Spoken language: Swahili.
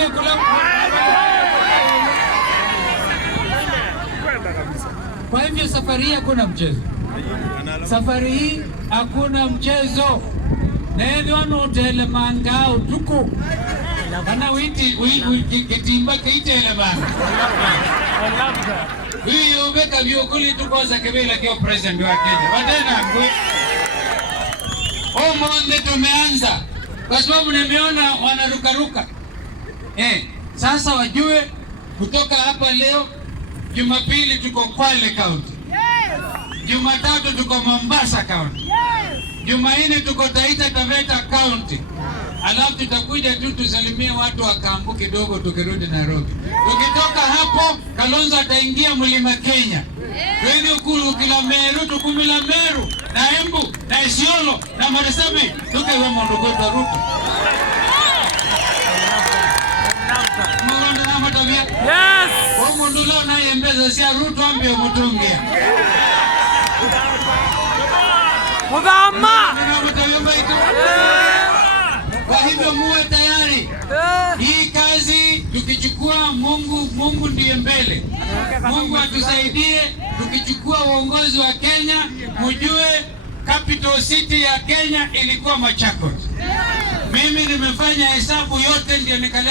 tuingie kula. Kwa hivyo safari hii hakuna mchezo. Safari hii hakuna mchezo. Ndio wanotele mangao tuko. Kana witi kitimba kiitele bana. Huyu beka biokuli tuko za kebela kwa president wa Kenya. Watena ngwe. Monde tumeanza. Kwa sababu nimeona wanarukaruka. Sasa wajue kutoka hapa leo Jumapili tuko Kwale County. Jumatatu tuko Mombasa County. Jumanne tuko Taita Taveta County. Alafu tutakuja tu tusalimie watu wa Kambu kidogo tukirudi Nairobi. Tukitoka hapo Kalonzo ataingia Mlima Kenya. Twende ukulu kila Meru tukumila Meru na Embu na Isiolo na Marsabit tukewe Mondogo Ruto. Mwandu na matabia. Yes. Kwa mundu leo na yembeza si Ruto ambio mutungia. Mugama. Kwa hivyo muwe tayari. Hii kazi tukichukua Mungu ndiye mbele. Mungu atusaidie tukichukua uongozi wa Kenya, mjue capital city ya Kenya ilikuwa Machakos. Mimi nimefanya hesabu yote ndio